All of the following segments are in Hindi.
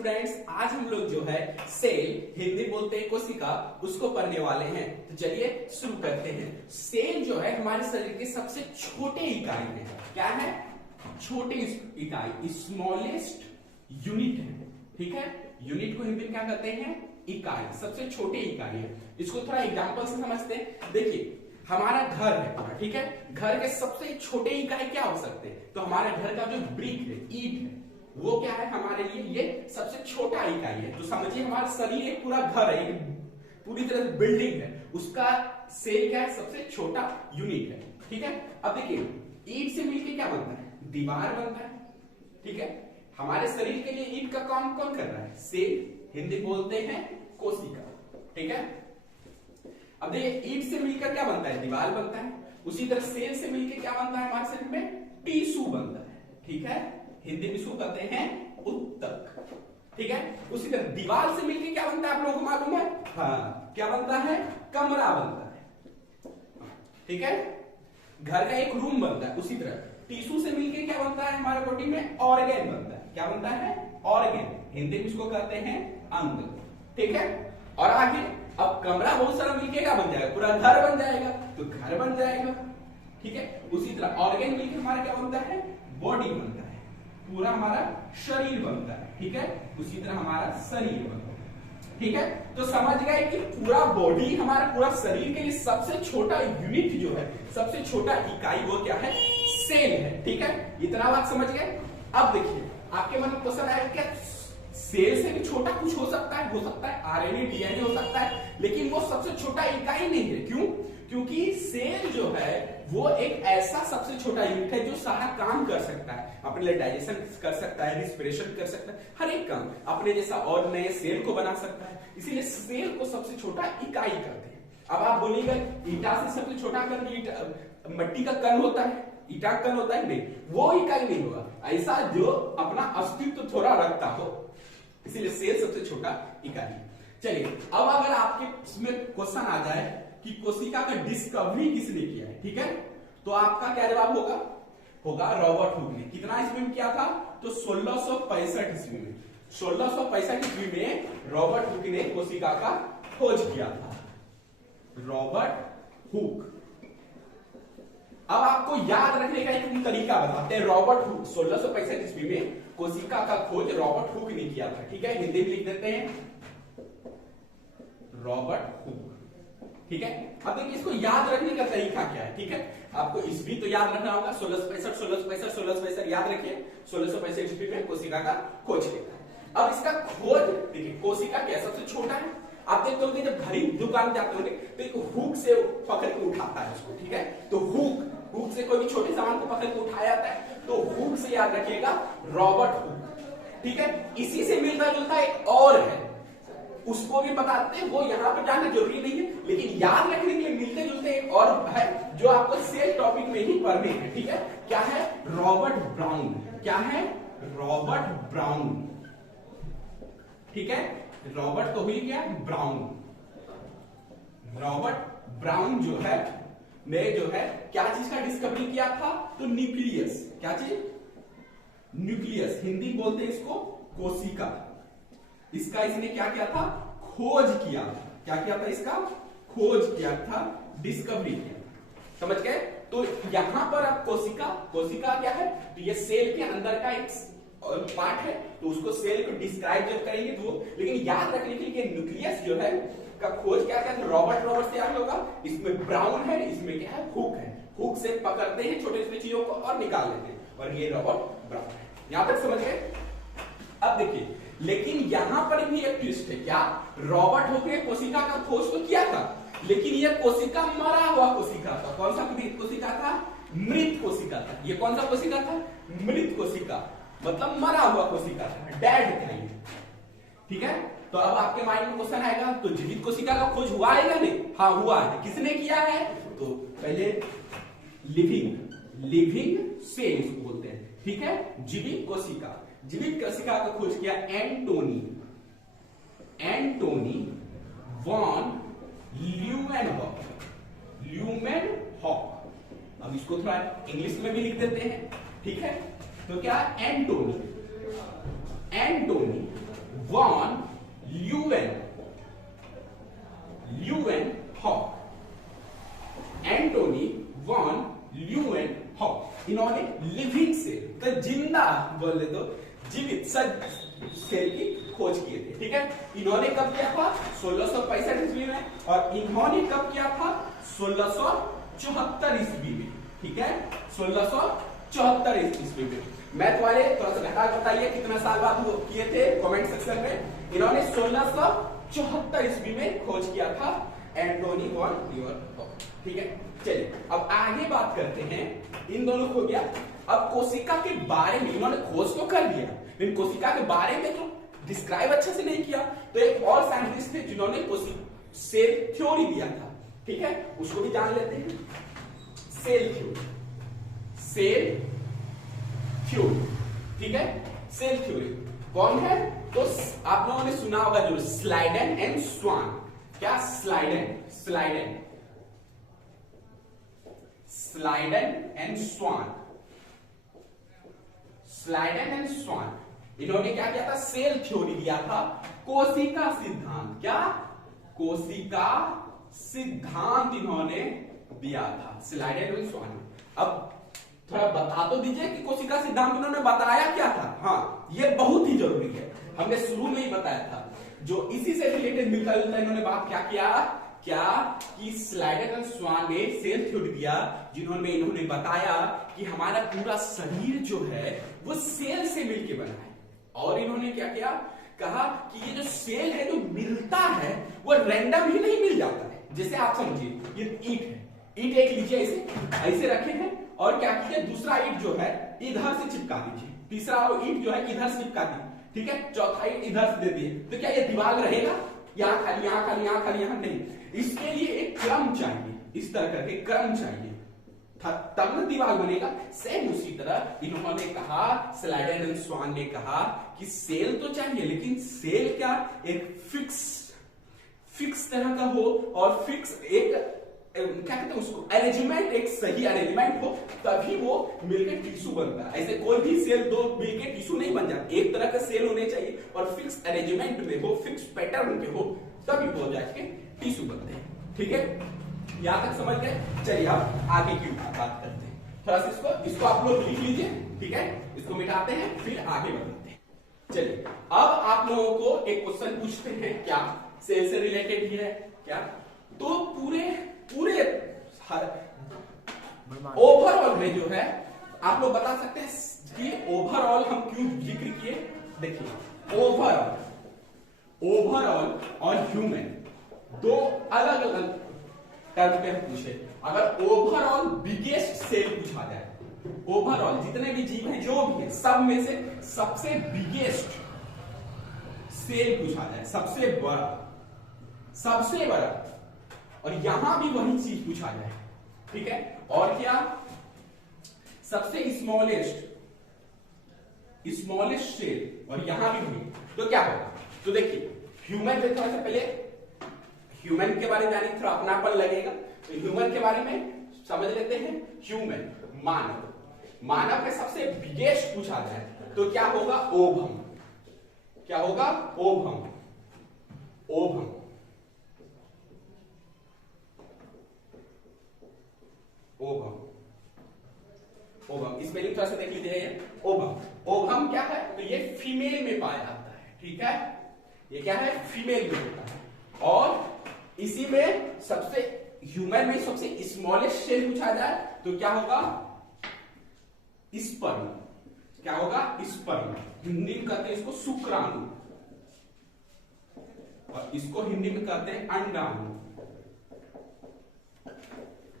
स्टूडेंट्स, आज हम लोग जो है सेल, हिंदी बोलते हैं कोशिका, उसको पढ़ने वाले हैं। तो चलिए शुरू करते हैं। सेल जो है हमारे शरीर के सबसे छोटे इकाई है। क्या है? छोटे इकाई, स्मॉलेस्ट यूनिट है। ठीक है, यूनिट को हिंदी में क्या कहते हैं? इकाई, सबसे छोटे इकाई है। इसको थोड़ा एग्जांपल से समझते हैं। देखिए, हमारा घर है, ठीक है, घर के सबसे छोटे इकाई क्या हो सकते हैं? तो हमारे घर का जो ब्रिक है, ईंट है, वो क्या है हमारे लिए? ये सबसे छोटा इकाई है। तो समझिए हमारा शरीर एक पूरा घर है, एक पूरी तरह से बिल्डिंग है, उसका सेल क्या है? सबसे छोटा यूनिट है। ठीक है, अब देखिए, ईंट से मिलकर क्या बनता है? दीवार बनता है। ठीक है, हमारे शरीर के लिए ईंट का काम कौन कर रहा है? सेल, हिंदी बोलते हैं कोशिका। ठीक है, अब देखिए, ईंट से मिलकर क्या बनता है? दीवार बनता है। उसी तरह सेल से मिलकर क्या बनता है हमारे शरीर में? टिश्यू बनता है। ठीक है, हिंदी में इसको कहते हैं उत्तक। ठीक है, उसी तरह दीवार से मिलकर क्या बनता है आप लोगों को मालूम है? हाँ, क्या बनता है? कमरा बनता है। ठीक है, घर का एक रूम बनता है। उसी तरह टिश्यू से मिलकर क्या बनता है हमारे बॉडी में? ऑर्गेन बनता है। क्या बनता है? ऑर्गेन, हिंदी में इसको कहते हैं अंग। ठीक है, और आगे अब कमरा बहुत सारा मिलके क्या बन जाएगा? पूरा घर बन जाएगा, तो घर बन जाएगा। ठीक है, उसी तरह ऑर्गेन मिलके हमारा क्या बनता है? बॉडी बनता है, पूरा हमारा शरीर बनता है। ठीक है, उसी तरह हमारा शरीर बनता है। ठीक है, तो समझ गए कि पूरा बॉडी, हमारा पूरा शरीर के लिए सबसे छोटा यूनिट जो है, सबसे छोटा इकाई, वो क्या है? सेल है। ठीक है, इतना बात समझ गए। अब देखिए, आपके मन में क्वेश्चन आएगा, क्या सेल से भी छोटा कुछ हो सकता है? हो सकता है, आरएनए, डीएनए हो सकता है, लेकिन वो सबसे छोटा इकाई नहीं है। क्यों? क्योंकि सेल जो है वो एक ऐसा सबसे छोटा यूनिट है जो सारा काम कर सकता है। अपने लिए डाइजेशन कर सकता है, रिस्पिरेशन कर सकता है, हर एक काम अपने जैसा और नए सेल को बना सकता है। इसीलिए सेल को सबसे छोटा इकाई कहते हैं। अब आप बोलिएगा ईटा से सबसे छोटा कण मट्टी का कण होता है, ईटा कण होता है? नहीं, वो इकाई नहीं होगा, ऐसा जो अपना अस्तित्व थोड़ा रखता हो, इसीलिए सेल सबसे छोटा इकाई। चलिए, अब अगर आपके इसमें क्वेश्चन आ जाए कि कोशिका का डिस्कवरी किसने किया है, ठीक है, तो आपका क्या जवाब होगा? रॉबर्ट हुक ने। कितना ईस्वी में किया था? तो 1665 ईस्वी में। 1665 ईस्वी में रॉबर्ट हुक ने कोशिका का खोज किया था। Robert Hooke. अब आपको याद रखने का एक तरीका बताते हैं। रॉबर्ट हुक 1665 ईस्वी में कोशिका का खोज रॉबर्ट हुक ने किया था। ठीक है, हिंदी में लिख देते हैं रॉबर्ट हुक। ठीक है, अब देखिए, इसको याद रखने का तरीका क्या है? ठीक है, आपको ईस्वी तो याद रखना होगा, 1665 याद रखिए। 1665 ईस्वी में कोशिका का खोज किया। अब इसका खोज देखिए, कोशिका क्या सबसे छोटा है? आप देखते होंगे जब घड़ी दुकान जाते होंगे तो एक हुक से पकड़ के उठाता है उसको। ठीक है, तो हुक से कोई भी छोटे सामान को पकड़ के उठाया जाता है, तो हुक से याद रखिएगा रॉबर्ट हुक। ठीक है, इसी से मिलता जुलता एक और है, उसको भी बताते हैं, वो यहां पर जाना जरूरी नहीं है, लेकिन याद रखने के लिए मिलते जुलते एक और है जो आपको सेल टॉपिक में ही पढ़ने हैं। ठीक है, क्या है? Robert brown. क्या है? Robert brown. ठीक है, रॉबर्ट तो हुई क्या? ब्राउन। रॉबर्ट ब्राउन जो है ने जो है क्या चीज का डिस्कवरी किया था? तो न्यूक्लियस। क्या चीज? न्यूक्लियस, हिंदी बोलते हैं इसको कोशिका। इसका इसने क्या किया था? खोज किया था। क्या किया था? इसका खोज किया था, डिस्कवरी किया। समझ गए? तो यहां पर अब कोशिका क्या है? तो ये सेल के अंदर का एक पार्ट है, तो उसको सेल को डिस्क्राइब जब करेंगे तो, लेकिन याद रखने के लिए न्यूक्लियस जो है का खोज क्या था? रॉबर्ट से याद होगा। इसमें ब्राउन है, इसमें क्या है? हुक है। हुक से पकड़ते हैं छोटे छोटे चीजों को और निकाल लेते हैं, और ये रॉबर्ट ब्राउन है। यहां तक समझ गए? अब देखिए, लेकिन यहां पर भी एक ट्विस्ट है। क्या? रॉबर्ट हुक ने कोशिका का खोज तो किया था, लेकिन यह कोशिका मरा हुआ कोशिका था। कौन सा कोशिका था? मृत कोशिका था। ये कौन सा कोशिका था? मृत कोशिका, मतलब मरा हुआ कोशिका था, डेड था ये। ठीक है, तो अब आपके माइंड में क्वेश्चन आएगा, तो जीवित कोशिका का खोज हुआ है या नहीं? हाँ, हुआ है। किसने किया है? तो पहले लिविंग सेल इसको बोलते हैं। ठीक है, जीवित कोशिका का खोज किया एंटोनी वॉन ल्यूमेनहॉक। अब इसको थोड़ा इंग्लिश में भी लिख देते हैं। ठीक है, तो क्या? Antony von Leeuwenhoek, Antony von Leeuwenhoek. इन्होंने लिविंग सेल, तो जिंदा बोले तो जीवित सेल की खोज किए थे। ठीक है, इन्होंने कब किया था? 1665 ईस्वी में, और इन्होंने कब किया था? 1674 ईस्वी में। ठीक है, 1674 ईस्वी में। मैथ वाले थोड़ा सा घटा बताइए कितना साल बाद वो किए थे कमेंट सेक्शन में। इन्होंने 1674 ईस्वी में खोज किया था एंटोनी वॉन ल्यूवेनहॉक। ठीक है, चलिए अब आगे बात करते हैं। इन दोनों को हो गया। अब कोशिका के बारे में इन्होंने खोज तो कर दिया, लेकिन कोशिका के बारे में तो डिस्क्राइब अच्छे से नहीं किया। तो एक और साइंटिस्ट थे जिन्होंने सेल थ्योरी दिया था। ठीक है, उसको भी जान लेते हैं। Cell theory, cell theory. ठीक है, सेल थ्योरी कौन है? तो आप लोगों ने सुना होगा जो स्लाइडेन एंड स्वान। क्या? Schleiden and Schwann. Schleiden and Schwann, इन्होंने क्या किया था? सेल थ्योरी दिया था। कोशिका सिद्धांत, क्या? कोशिका सिद्धांत इन्होंने दिया था स्लाइडेन एंड स्वान। अब थोड़ा बता तो दीजिए कि कोशिका सिद्धांत उन्होंने बताया क्या था। हाँ, ये बहुत ही जरूरी है, हमने शुरू में ही बताया था। जो इसी से रिलेटेड मिलता जुलता इन्होंने बात क्या किया? क्या कि स्लाइडेन एंड स्वान ने सेल थ्योरी दिया, जिन्होंने इन्होंने बताया कि हमारा पूरा शरीर जो है वो सेल से मिलके बना है। और इन्होंने क्या किया? कहा कि ये जो सेल है जो मिलता है वो रैंडम ही नहीं मिल जाता है। जैसे आप समझिए ये ईंट है, ईंट एक लीजिए, ऐसे रखे हैं, और क्या कीजिए दूसरा ईंट जो है इधर से चिपका दीजिए, तीसरा ईंट जो है इधर से चिपका दीजिए। ठीक है, चौथा ईंट इधर से दे दिए, तो क्या ये दीवार रहेगा? यहाँ खाली, यहाँ खाली, यहाँ खाली, यहाँ नहीं। इसके लिए एक क्रम चाहिए, इस तरह करके क्रम चाहिए, तब न दीवार बनेगा। सेम उसी तरह इन्होंने कहा, स्लाइडेन एंड स्वान ने कहा कि सेल तो चाहिए, लेकिन सेल क्या? एक फिक्स तरह का हो, और फिक्स एक क्या कहते हैं उसको, अरेंजमेंट, एक सही अरेंजमेंट हो, तभी वो मिलकर टिश्यू बनता है। ऐसे कोई भी सेल दो मिलकर टिश्यू नहीं बन जाता। एक तरह का सेल होने चाहिए और फिक्स अरेंजमेंट में हो, फिक्स पैटर्न के हो, तभी वो जाके टिश्यू बनते हैं। ठीक है, यहां तक समझ गए? चलिए अब आगे की बात करते हैं। थोड़ा सा इसको आप लोग लिख लीजिए। ठीक है, इसको मिटाते हैं, फिर आगे बढ़ते हैं। चलिए अब आप लोगों को एक क्वेश्चन पूछते हैं, क्या सेल से रिलेटेड ही है क्या? तो पूरे ओवरऑल में जो है आप लोग बता सकते हैं कि ओवरऑल हम क्यों जिक्र किए? देखिए, ओवरऑल और ह्यूमन दो अलग अलग टर्म पे पूछे। अगर ओवरऑल बिगेस्ट सेल पूछा जाए, ओवरऑल जितने भी जीव हैं जो भी है सब में से सबसे बिगेस्ट सेल पूछा जाए, सबसे बड़ा, और यहां भी वही चीज पूछा जाए। ठीक है, और क्या? सबसे स्मॉलेस्ट सेल, और यहां भी वही, तो क्या होगा? तो देखिए ह्यूमन में, थोड़ा सा पहले ह्यूमन के बारे में जाने थोड़ा अपनापन लगेगा, तो ह्यूमन के बारे में समझ लेते हैं। ह्यूमन, मानव में सबसे बिगेस्ट पूछा जाए तो क्या होगा? ओवम। क्या होगा? ओवम। स्पेलिंग थोड़ा सा देख लीजिए। ओवम क्या है? तो ये फीमेल में पाया जाता है। ठीक है, ये क्या है? फीमेल में होता है। और इसी में सबसे, ह्यूमन में सबसे स्मॉलेस्ट सेल पूछा जाए तो क्या होगा? स्पर्म। क्या होगा? स्पर्म। हिंदी में कहते हैं इसको शुक्राणु, और इसको हिंदी में कहते हैं अंडाणु।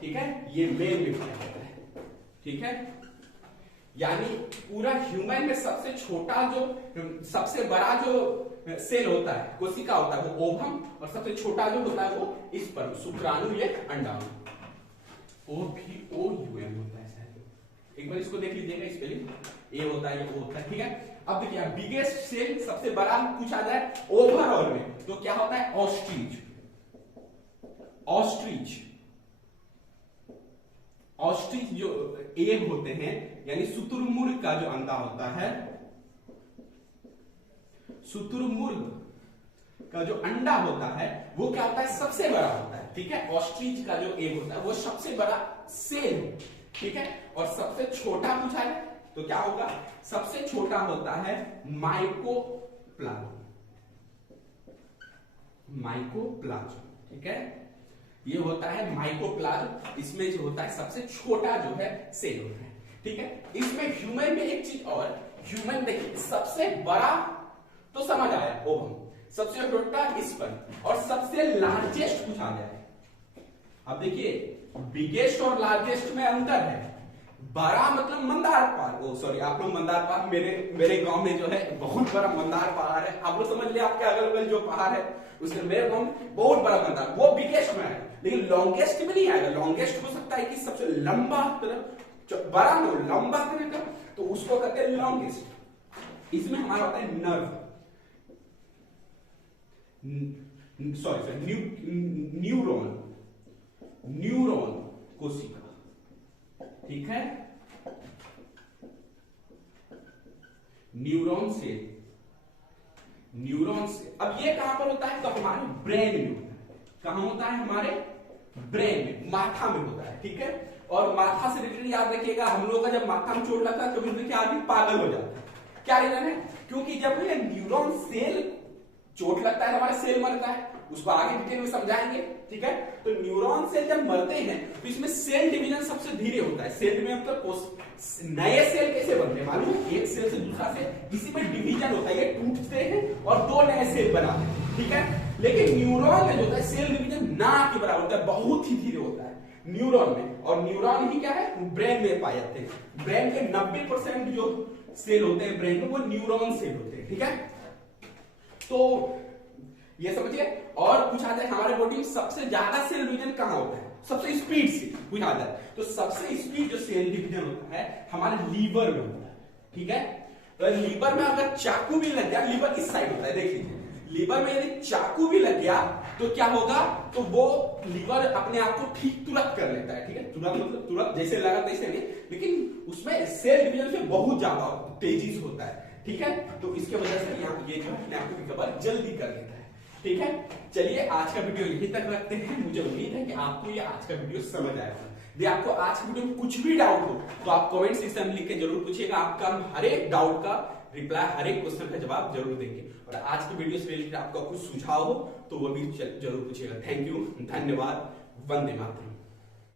ठीक है, ये मेल में पाया जाता है। ठीक है, यानी पूरा ह्यूमन में सबसे छोटा जो, सबसे बड़ा जो सेल होता है, कोशिका होता है, वो ओवम, और सबसे छोटा जो होता है वो स्पर्म, शुक्राणु, ये अंडाणु। OVOUM होता है शायद। एक बार इसको देख लीजिएगा, स्पेलिंग ए होता है, ये ओ होता है। ठीक है, अब देखिए बिगेस्ट सेल सबसे बड़ा पूछा जाए ओवरऑल में तो क्या होता है? ऑस्ट्रिच जो एग होते हैं, यानी शुतुरमुर्ग का जो अंडा होता है, शुतुरमुर्ग का जो अंडा होता है वो क्या होता है, सबसे बड़ा होता है, ठीक है। ऑस्ट्रिच का जो एग होता है वो सबसे बड़ा सेल, ठीक है। और सबसे छोटा पूछा है तो क्या होगा, सबसे छोटा होता है माइकोप्लाज्म, माइकोप्लाज्म, ठीक है। ये होता है माइकोप्लाज्म, इसमें जो होता है सबसे छोटा जो है सेल होता है, ठीक है। इसमें ह्यूमन में एक चीज और, ह्यूमन देखिए सबसे बड़ा तो समझ आया ओवम, सबसे छोटा स्पर्म और सबसे लार्जेस्ट पूछा गया है। अब देखिए बिगेस्ट और लार्जेस्ट में अंतर है। बड़ा मतलब मंदार पहाड़, ओ सॉरी आप लोग मंदार पहाड़, मेरे गांव में जो है बहुत बड़ा मंदार पहाड़ है, आप लोग समझ लिया, आपके अगल बगल जो पहाड़ है उसमें मेरे गांव में बहुत बड़ा मंदार, वो बिगेस्ट में है, लेकिन लॉन्गेस्ट में नहीं आएगा। लॉन्गेस्ट हो सकता है कि सबसे लंबा तरह, बड़ा हो लंबा तरह का, तो उसको कहते हैं लॉन्गेस्ट। इसमें हमारा होता है नर्व, सॉरी न्यूरॉन, न्यूरॉन कोशिका, ठीक है। न्यूरॉन से, न्यूरॉन से, अब ये कहां पर होता है, तो हमारे ब्रेन में होता है। कहां होता है, हमारे ब्रेन में, माथा में होता है, ठीक है। और माथा से रिलेटेड याद रखिएगा, हम लोगों का जब माथा में चोट लगता है तो देखिए आदमी पागल हो जाता है। क्या रीजन है, क्योंकि जब ये न्यूरॉन सेल चोट लगता है, हमारा सेल मरता है, उसको आगे डिटेल में समझाएंगे, ठीक है। तो न्यूरॉन सेल जब मरते हैं तो इसमें सेल डिवीजन सबसे धीरे होता है। सेल में मतलब नए सेल कैसे बनते हैं मालूम है, एक सेल से दूसरा सेल, इसी में डिवीजन होता है, ये टूटते हैं और दो नए सेल बनाते हैं, ठीक है। लेकिन न्यूरॉन में जो होता है सेल डिवीजन ना के बराबर होता है, बहुत ही धीरे होता है न्यूरॉन में। और न्यूरॉन ही क्या है, ब्रेन में पाए जाते हैं। ब्रेन के 90% जो सेल होते हैं ब्रेन में वो न्यूरॉन सेल होते हैं, ठीक है। तो ये समझिए। और पूछा जाए हमारे बॉडी में सबसे ज्यादा सेल डिवीजन कहां होता है, सबसे स्पीड से पूछा जाए तो सबसे स्पीड जो सेल डिवीजन होता है हमारे लीवर में होता है, ठीक है। तो लीवर में अगर चाकू भी लग गया, लीवर इस साइड होता है, देख लीजिए, लीवर में यदि चाकू भी लग गया तो क्या होगा, तो वो लीवर अपने आप को ठीक तुरंत कर लेता है, ठीक है। तुरंत मतलब तुरंत जैसे लगा तैसे नहीं, लेकिन उसमें सेल डिवीजन से बहुत ज्यादा तेजी से होता है, ठीक है। तो इसके वजह से यहाँ ये जो अपने आप को रिकवर जल्दी कर लेता है, ठीक है। चलिए आज का वीडियो यहीं तक रखते हैं। मुझे उम्मीद है कि आपको ये आज का वीडियो समझ आया होगा। यदि आपको आज के वीडियो में कुछ भी डाउट हो तो आप कमेंट सेक्शन में लिख के जरूर पूछिएगा, आपका हर एक डाउट का रिप्लाई, हर एक क्वेश्चन का जवाब जरूर देंगे। और आज की वीडियो से रिलेटेड आपका कुछ सुझाव हो तो वो भी जरूर पूछिएगा। थैंक यू, धन्यवाद, वंदे मातरम।